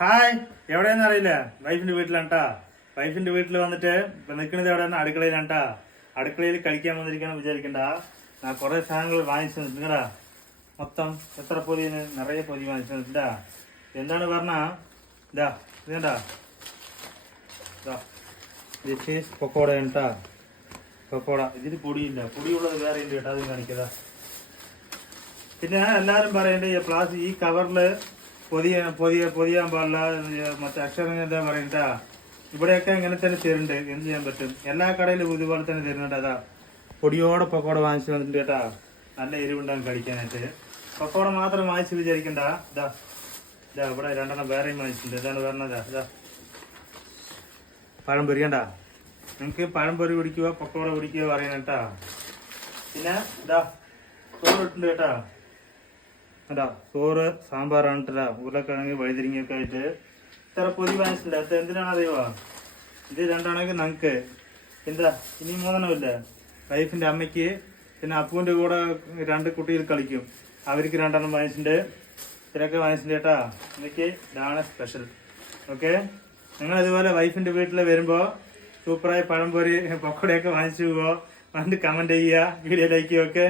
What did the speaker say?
Hi, എവിടെയെന്ന് അറിയില്ല. വൈഫിന്റെ വീട്ടിലാണ്ടാ. വൈഫിന്റെ വീട്ടിൽ വന്നിട്ട് ഇപ്പൊ നിൽക്കുന്നത് എവിടെയാണ്? അടുക്കളയിലാണ്ടാ. അടുക്കളയിൽ കഴിക്കാൻ വന്നിരിക്കണം വിചാരിക്കണ്ട. ഞാൻ കുറെ സാധനങ്ങൾ വാങ്ങിച്ചു നിൽക്കടാ. മൊത്തം എത്ര പൊതിയാണ്? നിറയെ പൊതി വാങ്ങിച്ചു നിൽക്കണ്ടാ. എന്താണ് പറഞ്ഞാ ഇതാ ഇതേണ്ടാ. പക്കോട ഉണ്ടാ. പക്കോട ഇതിന് പൊടിയില്ല, പൊടിയുള്ളത് വേറെ ഉണ്ട് കേട്ടോ. അത് കാണിക്കതാ. പിന്നെ എല്ലാവരും പറയണ്ടേ ഈ കവറില് പൊതിയാൻ പാടില്ല, മറ്റേ അക്ഷരം എന്താ പറയണ്ടാ. ഇവിടെയൊക്കെ ഇങ്ങനെ തന്നെ തരുന്നുണ്ട്. എന്ത് ചെയ്യാൻ പറ്റും? എല്ലാ കടയിലും ഇതുപോലെ തന്നെ തരുന്നുണ്ട്. അതാ പൊടിയോടെ പക്കോട വാങ്ങിച്ചു വന്നിട്ടുണ്ട് കേട്ടാ. നല്ല എരിവുണ്ടാകും കഴിക്കാനായിട്ട്. പക്കോട മാത്രം വാങ്ങിച്ച് വിചാരിക്കണ്ട. ഇതാ ഇതാ ഇവിടെ രണ്ടെണ്ണം വേറെയും വാങ്ങിച്ചിട്ടുണ്ട്. ഇതാണ് പറഞ്ഞതാ. ഇതാ പഴം പൊരിക്കണ്ട. നിങ്ങൾക്ക് പഴം പൊരി പിടിക്കുക, പക്കോട പിടിക്കുക പറയണേട്ടാ. പിന്നെ ഇതാ ചോറിട്ടുണ്ട് കേട്ടാ. അതാ ചോറ് സാമ്പാറാണ് കേട്ടാ. ഉരുളക്കിഴങ്ങ് വഴുതിരിങ്ങയൊക്കെ ആയിട്ട് ഇത്ര പൊതി വാങ്ങിച്ചിട്ടുണ്ട്. അത് എന്തിനാണ് അറിയുവാ? ഇത് രണ്ടാണെങ്കിൽ ഞങ്ങൾക്ക് എന്താ ഇനി മൂന്നെണ്ണമില്ല. വൈഫിന്റെ അമ്മയ്ക്ക് പിന്നെ അപ്പൂന്റെ കൂടെ രണ്ട് കുട്ടികൾ കളിക്കും. അവർക്ക് രണ്ടെണ്ണം വാങ്ങിച്ചിട്ടുണ്ട്. ഇതിനൊക്കെ വാങ്ങിച്ചിട്ടുണ്ട് കേട്ടാ. എനിക്ക് ഇതാണ് സ്പെഷ്യൽ. ഓക്കെ, നിങ്ങൾ ഇതുപോലെ വൈഫിന്റെ വീട്ടിൽ വരുമ്പോൾ സൂപ്പറായി പഴംപൊരി പക്കോടയൊക്കെ വാങ്ങിച്ചു പോവോ. വന്നിട്ട് കമന്റ് ചെയ്യുക, വീഡിയോ ലൈക്ക് ചെയ്യുക. ഓക്കെ.